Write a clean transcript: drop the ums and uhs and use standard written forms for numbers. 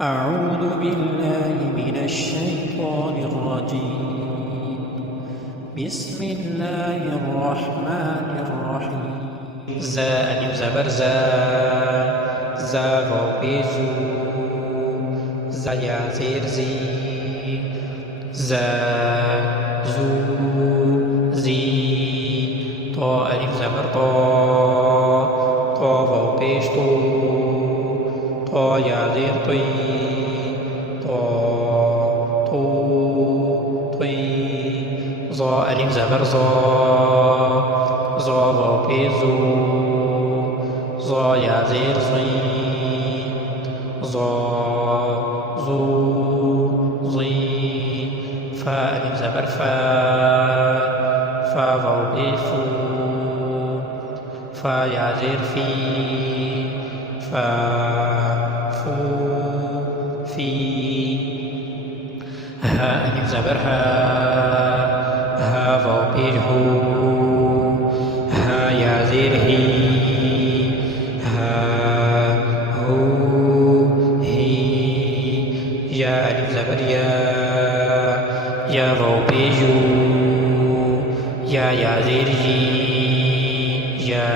أعوذ بالله من الشيطان الرجيم. بسم الله الرحمن الرحيم. زا ألف زبر زا زا واو بيزو زا يا زير زي زا زو زي طا ألف زبر طا طا واو بيش طو طا يا زير طي طا طو طي ظا ألف زبر ظا ظا واو بيزو ظا يا زير زي ظا زو زي فا ألف زبر فا فا واو بيفو فا يا زير في فا فو في ها ألف زبر ها ها واو بيجهو ها يا زير هي ها هو هي يا ألف زبر يا واو بيجو يا زير جي يا